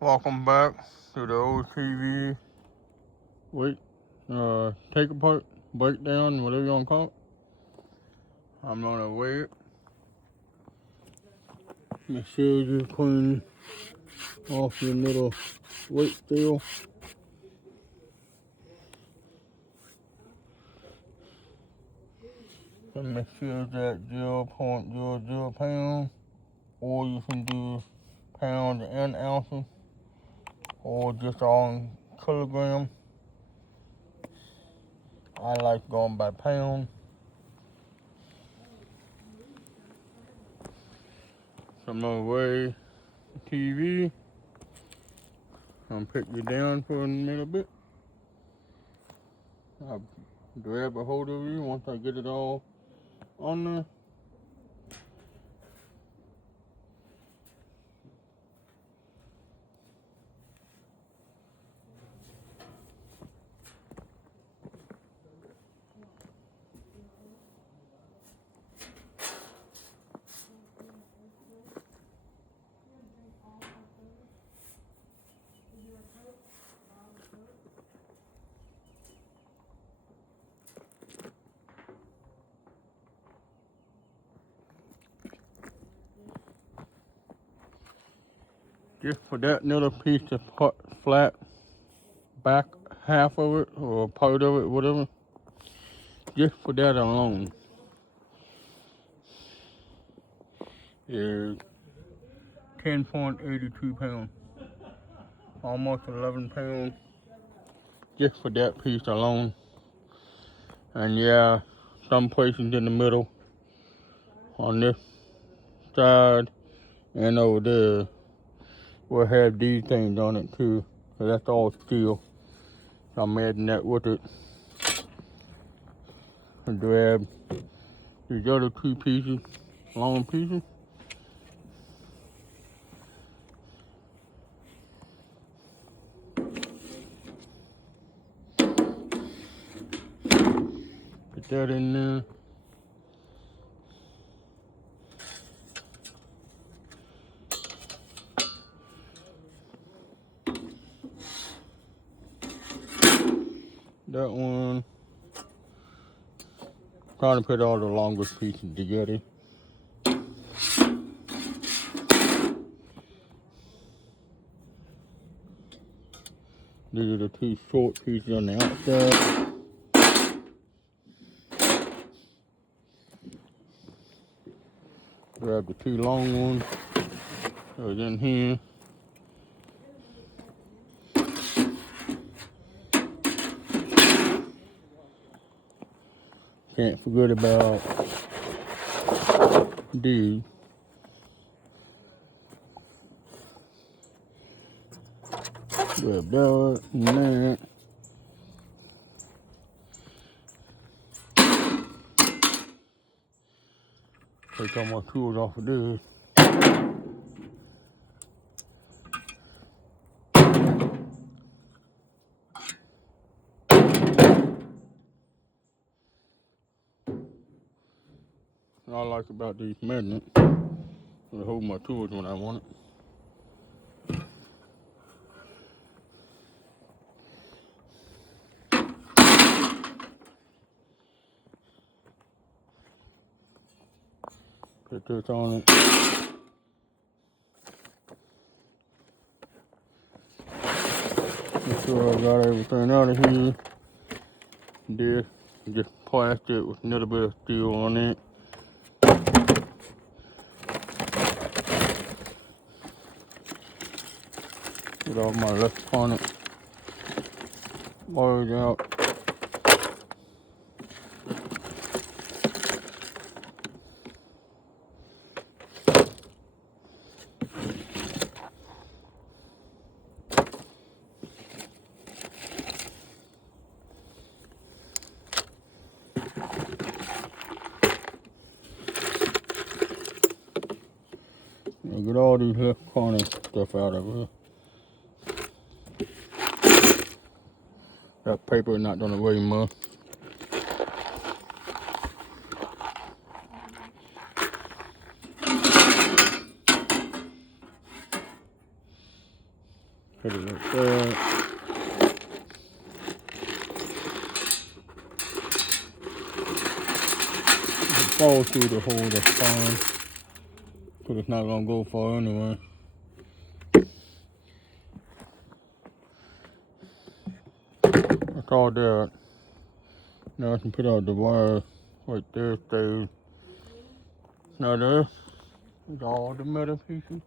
Welcome back to the old TV. Wait, take apart, breakdown, whatever you want to call it. I'm gonna weigh it. Make sure you clean off your little weight scale. And make sure that 0.00 pounds, or you can do pounds and ounces, or just all kilograms. I like going by pound. So I'm gonna weigh the TV. I'm gonna pick you down for a little bit. I'll grab a hold of you once I get it all on there. Just for that little piece of flat back half of it or part of it, whatever, just for that alone is 10.82 pounds, almost 11 pounds, just for that piece alone. And yeah, some places in the middle on this side and over there will have these things on it too. So that's all steel. So I'm adding that with it. And grab these other two pieces, long pieces. Put that in there. That one. Trying to put all the longest pieces together. These are the two short pieces on the outside. Grab the two long ones. Those in here. Can't forget about these. Grab that and that. Take all my tools off of this. What I like about these magnets, they hold my tools when I want it. Put this on it. Make sure I got everything out of here. This, just plastic with a little bit of steel on it. Get all my electronic wires out. Get all these electronic stuff out of here. That paper is not gonna weigh much. Put it like that. If it falls through the hole, that's fine. Because it's not going to go far anyway. That's all that. Now I can put out the wire right there, stays. Now this is all the metal pieces.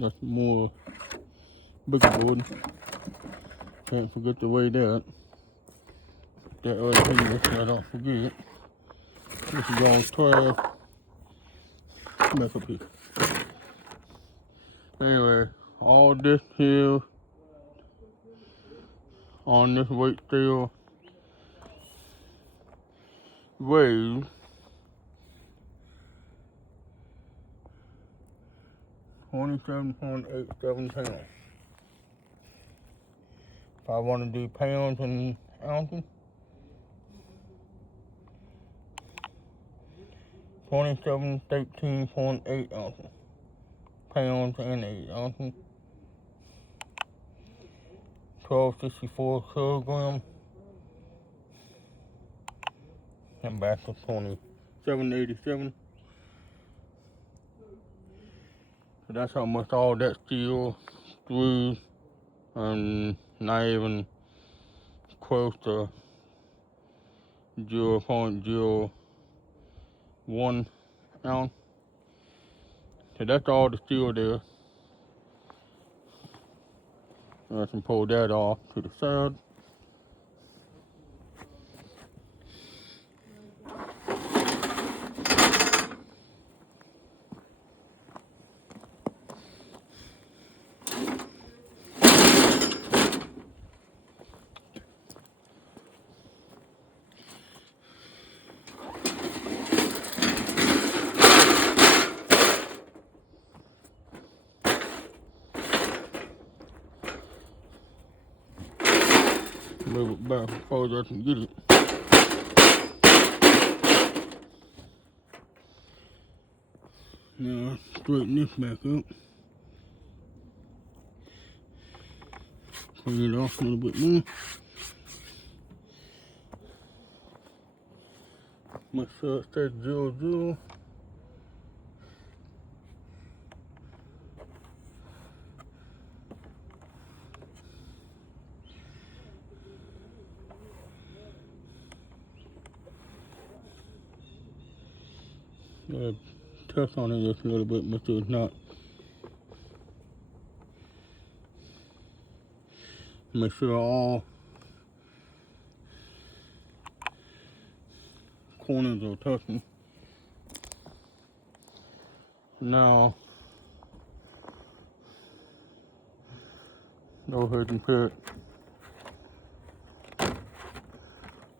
That's more bigger board. Can't forget to weigh that. That other piece, I don't forget. This is all 12 metal pieces. Anyway, all this here on this weight scale weighs 27.87 pounds. If I want to do pounds and ounces, 13.8 ounces. Pounds and 8 ounces. 1264 kilograms. And back to 2787. So that's how much all that steel, screws, and not even close to 0.01 ounce. So that's all the steel there. I can pull that off to the side. Move it back as far as I can get it. Now straighten this back up. Clean it off a little bit more. Make sure it says 00. Test on it just a little bit, make sure it's not. Make sure all corners are touching. Now, go ahead and put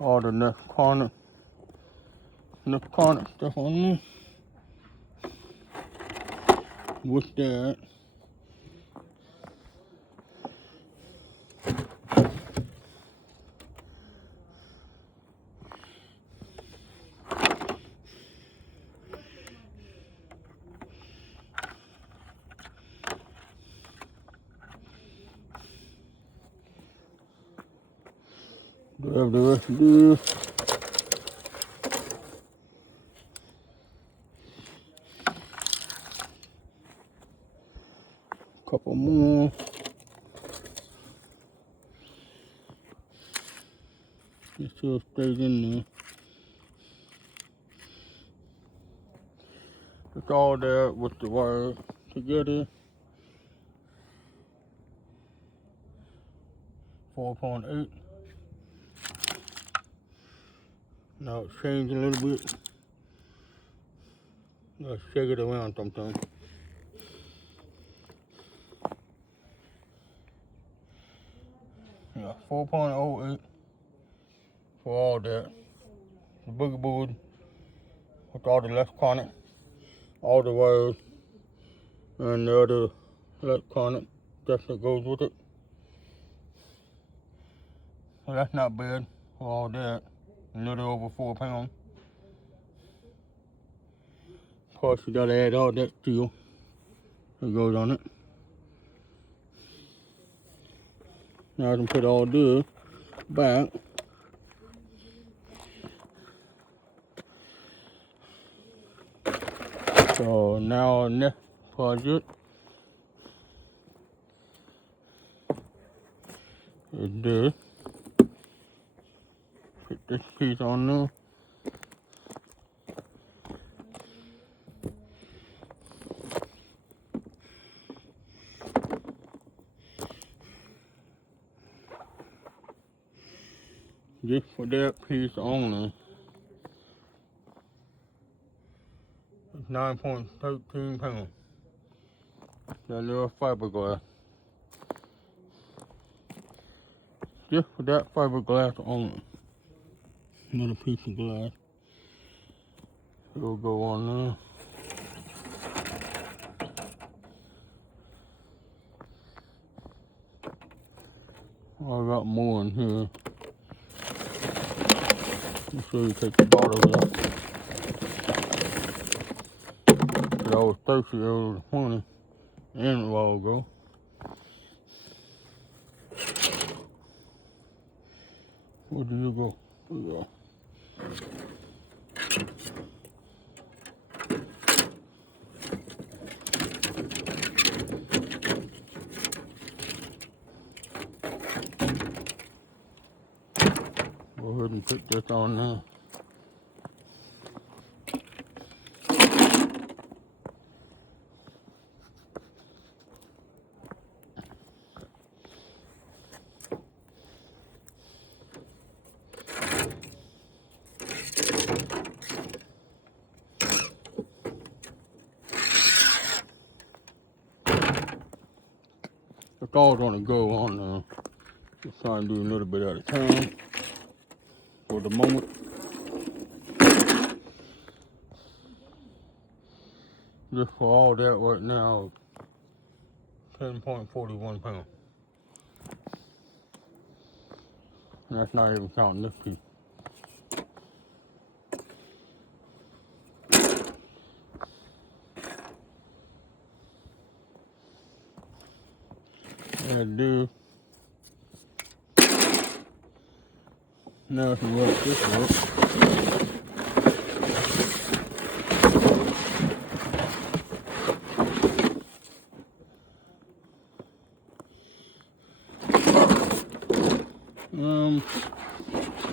all the next corner stuff on there. With that, grab the rest of this. Couple more. It still stays in there. It's all there with the wire together. 4.8. Now it's changing a little bit. Let's shake it around sometimes. Yeah, 4.08 for all that. The boogie board with all the electronic, all the wires, and the other electronic stuff that goes with it. So that's not bad for all that. A little over 4 pounds. Of course, you gotta add all that steel that goes on it. Now I can put all this back. So now our next project is this. Put this piece on there. Just for that piece only. It's 9.13 pounds. That little fiberglass. Just for that fiberglass only. Another piece of glass. It'll go on there. I got more in here. Make sure you take the bottle out. I was thirsty over the morning and a while ago. Where do you go? Yeah. Go ahead and put this on there. It's all gonna go on there. Just trying to do a little bit at a time for the moment. Just for all that right now, 10.41 pounds. And that's not even counting this piece. And do. Now I can work this work.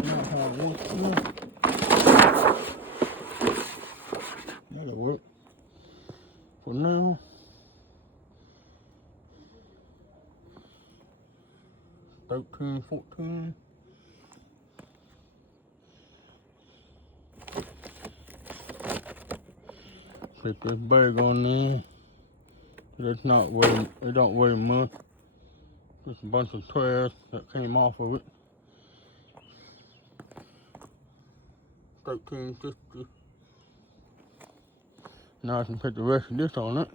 Not how it works here. That'll work. For now. 13, 14. Put this bag on there. It's not weighing, it don't weigh much. Just a bunch of trash that came off of it. 13.50. Now I can put the rest of this on it.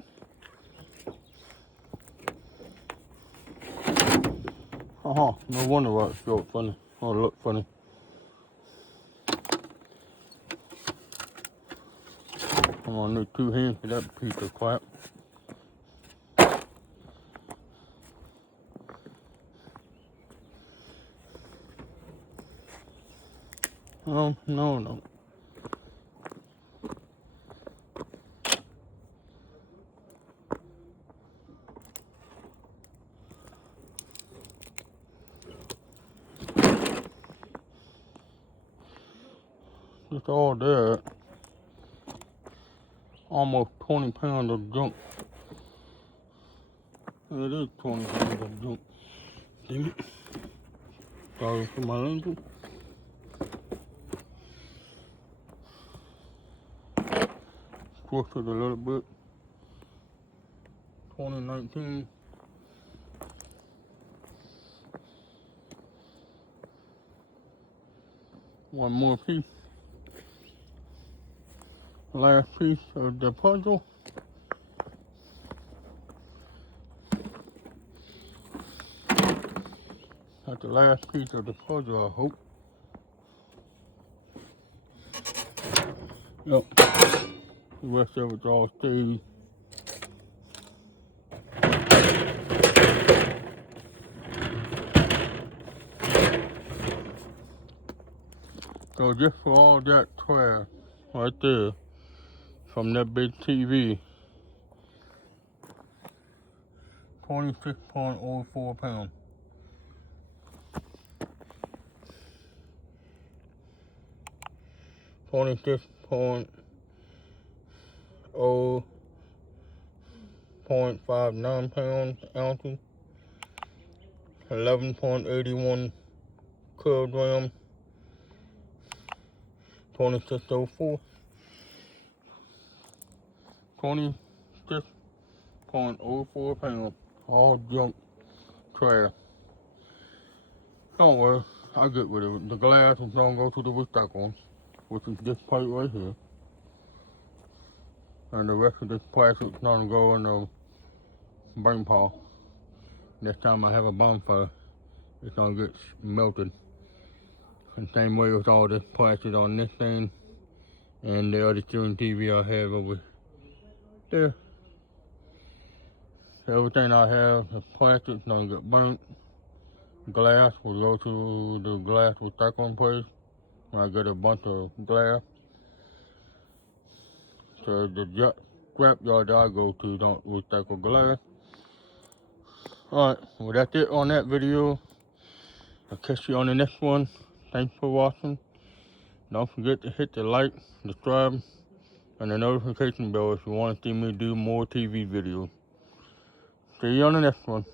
No wonder why it feels funny or look funny. I'm gonna need 2 hands for that piece of crap. No. Just all that. Almost 20 pounds of junk. It is 20 pounds of junk. Damn it. Sorry for my language. Twist it a little bit. 2019. One more piece. Last piece of the puzzle. That's the last piece of the puzzle, I hope. Yep. The rest of it's all stayed. So just for all that trash right there from that big TV, 26.04 pounds. $26.59 pounds ounces, 11.81 kilograms, 2604, 26.04 pounds, all junk trash. Don't worry, I'll get rid of it. The glass is gonna go to the recycling, which is this plate right here. And the rest of this plastic is gonna go in the burn pile. Next time I have a bonfire, it's gonna get melted. And same way with all this plastic on this thing and the other steering TV I have over there. Everything I have, the plastic is gonna get burnt. Glass will go to the glass recycling place. I get a bunch of glass. So the scrap yard that I go to don't recycle glass. Alright, well that's it on that video. I'll catch you on the next one. Thanks for watching. Don't forget to hit the like, subscribe, and the notification bell if you want to see me do more TV videos. See you on the next one.